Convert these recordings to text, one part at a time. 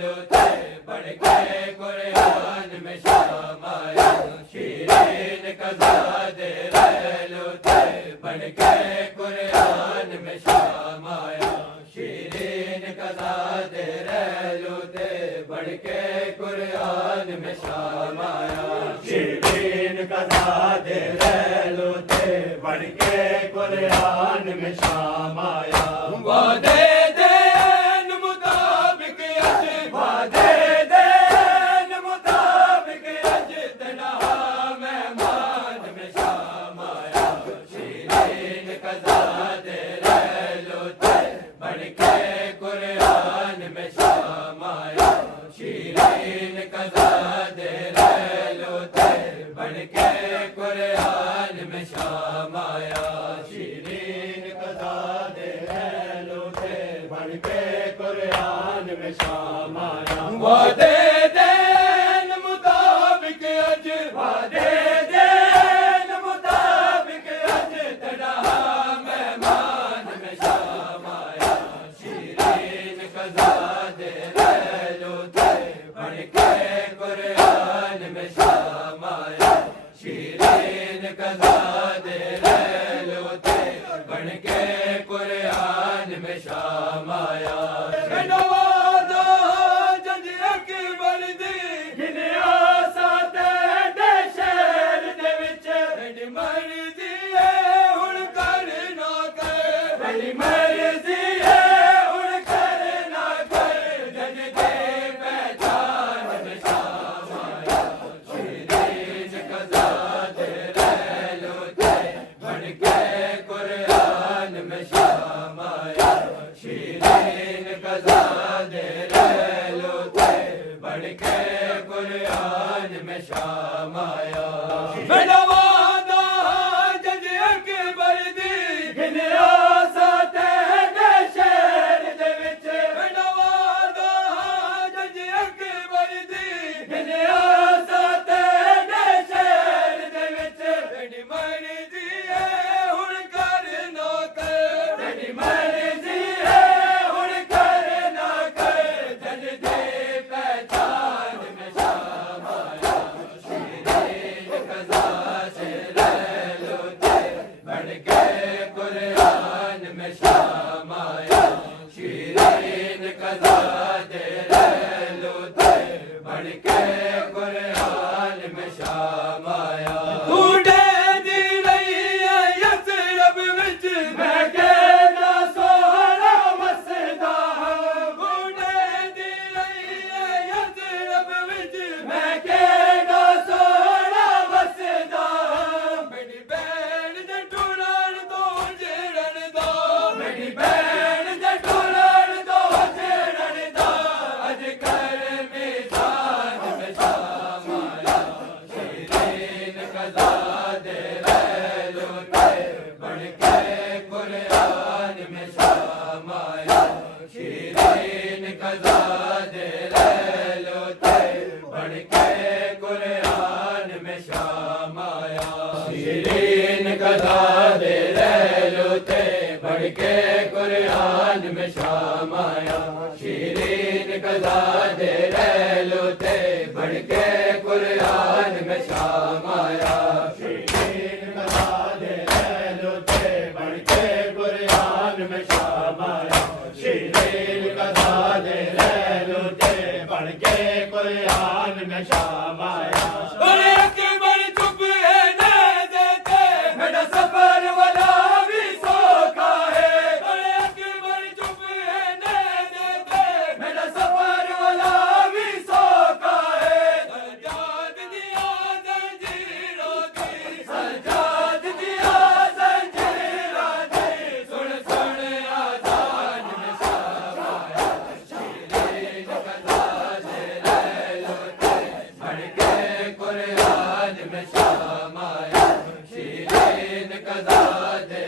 लो थे बढ़ के कुरान में शाम आया शीरीन कज़ा दे लो थे बढ़ के कुरान में शाम आया शीरीन कज़ा दे लो थे बढ़ के कुरान में शाम आया शीरीन कज़ा दे लो थे बढ़ के कुरान में शाम आया वादे देन मुताबिक अज वादे देन मुताबिक अज तेरा मेहमान में शाम आया शीरीन कज़ा दे लो थे बढ़ के कुरान में शाम आया शीरीन कज़ा दे लो थे बढ़ के कुरान में शाम आया शीरीन कज़ा दे लो थे बढ़ के कुरान में शाम आया वादे देन मुताबिक अज वादे देन मुताबिक अज तेरा मेहमान में शाम आया शीरीन कज़ा दे लो थे बढ़ के कुरान में शाम आया शीरीन कज़ा दे लो थे बढ़ के कुरान में शाम आया नवाज़ो जज अकबर दी गिनया साते दे शहर दे विच तेरी मर्ज़ी है हुण कर ना कर तेरी मर्ज़ी है हुण कर ना कर जज दे पहचान में शाम आया शीरीन कज़ा दे लो थे बढ़ के कुरान में शाम आया शीरीन कज़ा दे लो थे बढ़ के कुरान में शाम आया नवाज़ो जज अकबर दी गिनया साते दे शहर दे विच नवाज़ो जज अकबर दी गिनया साते दे शहर दे विच तेरी मर्ज़ी है हुण कर ना कर तेरी मर्ज़ी है हुण कर ना कर जज दे पहचान में शाम आया शीरीन कज़ा दे लो थे बढ़ के कुरान में शाम आया शीरीन कज़ा दे लो थे बढ़ के कुरान में शाम आया बूढ़े दी रही है यसरब विच मैं कहना सोहरा मसदा बूढ़े दी रही है यसरब विच मैं कहना सोहरा मसदा मेरी भैन दे टुरन दो जेड़न दो मेरी भैन दे टुरन दो जेड़न दो अज कर मिजान में शाम आया शीरीन कज़ा दे लो थे बढ़ के कुरान में शाम आया शीरीन कज़ा दे लो थे बढ़ के कुरान में शाम आया शीरीन कज़ा दे लो थे बढ़ के कुरान में शाम आया शीरीन कज़ा दे लो थे बढ़ के कुरान में शाम आया शीरीन कज़ा दे लो थे बढ़ के कुरान में शाम आया शीरीन कज़ा दे लो थे बढ़ के कुरान में शाम आया बड़े अकबर चुप है न देते मेरा सफर वाला भी सोखा है बड़े अकबर चुप है न देते मेरा सफर वाला भी सोखा है सजाद दिया जंजीरों की सजाद दिया जंजीरों की सुन सुन आजान में शाम आया शीरीन कज़ा दे लो थे बढ़ के कुरान में शाम आया शीरीन कज़ा दे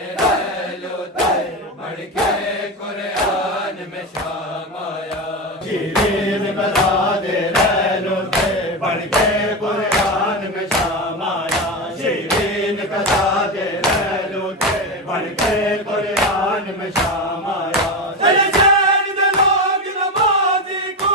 लो थे बढ़ के कुरान में शाम आया शीरीन कज़ा दे लो थे बढ़ के कुरान में शाम आया शीरीन कज़ा दे लो थे बढ़ के कुरान में शाम आया चले चैन दे लोग नमाज़ी को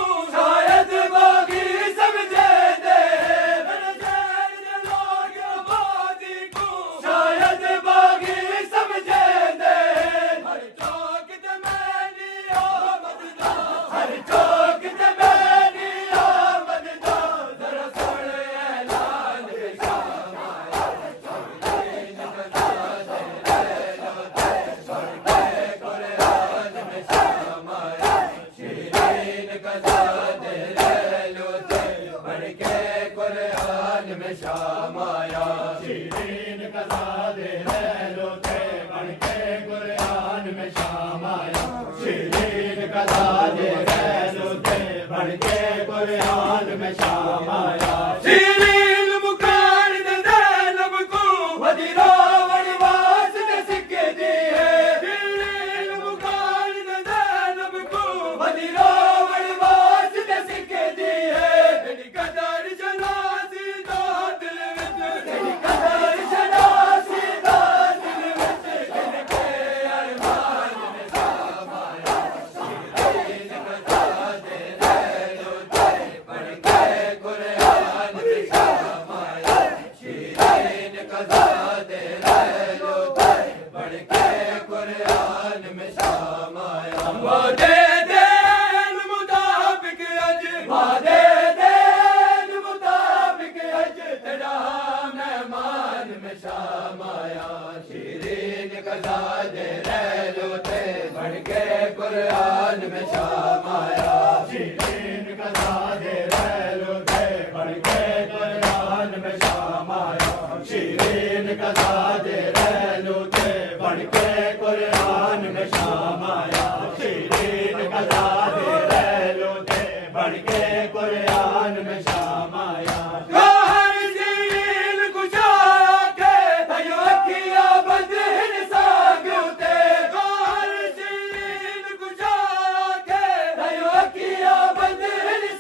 शाम आया शीरीन कज़ा दे लैलो ते बन के कुरान में शाम आया शीरीन कज़ा दे लैलो ते बन के कुरान में शाम आया शीरीन मुकान दे ज़ैनब को वजीरो वनवास दे सिक्के दिए शीरीन मुकान दे ज़ैनब को वजीरो वनवास दे सिक्के दिए तेरी कदर शनासी दा दिल विच तेरी कदर शनासी दा दिल विच इनके अरमान में शाम आया शीरीन कज़ा दे लैलो ते पढ़ के कुरान में शाम आया शीरीन कज़ा दे लैलो ते पढ़ के कुरान में शाम आया वादे देन मुताबिक अज वादे देन मुताबिक अज तेरा मेहमान में शाम आया शीरीन कज़ा दे लैलो ते पढ़ के कुरान में शाम आया शीरीन कज़ा दे लैलो ते बन के कुरान में शाम आया शीरीन कज़ा दे लैलो ते बन के कुरान में शाम आया शीरीन कज़ा दे लैलो ते बन के कुरान में शाम आया हर शीरीन कुशा के भयो अखिया बंद सागुते हर शीरीन कुशा के भयो अखिया बंद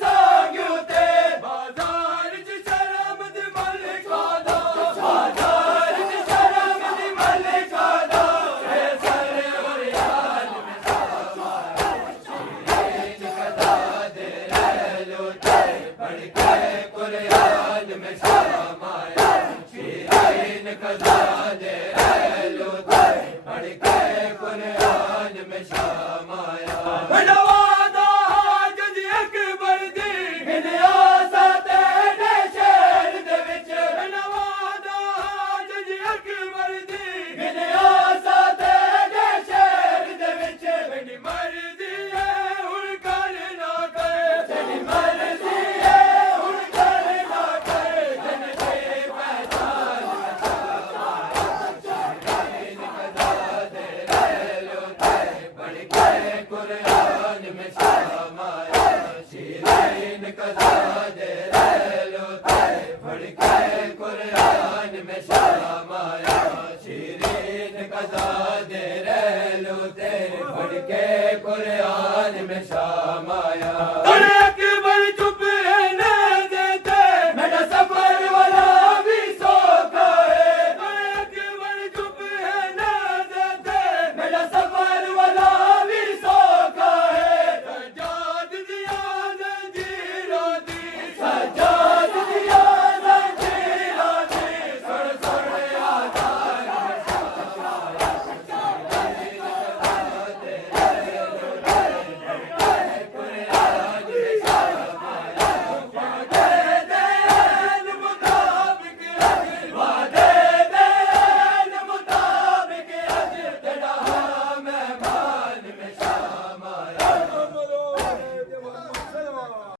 सागुते बाजार च शर्म दी मलिका दा बाजार च शर्म दी मलिका दा ए सरे वरियान में शाम आया शीरीन कज़ा दे लैलो ते पढ़ के कुरान में शाम आया शीरीन कज़ा दे लैलो ते पढ़ के कुरान में शाम आया नवादा जज अकबर दी हिलियासा तेरे शहर दे विच नवादा जज अकबर दी हिलियासा तेरे शहर दे विच मेरी मर्जी है हुण कर ना कर तेरी मर्जी है हुण कर ना कर जन ते पहचान शीरीन कज़ा दे लैलो ते पढ़ के कुरान में शाम आया शीरीन कज़ा दे लैलो ते पढ़ के कुरान में शाम आया शीरीन कज़ा दे लैलो ते पढ़ के कुरान में शाम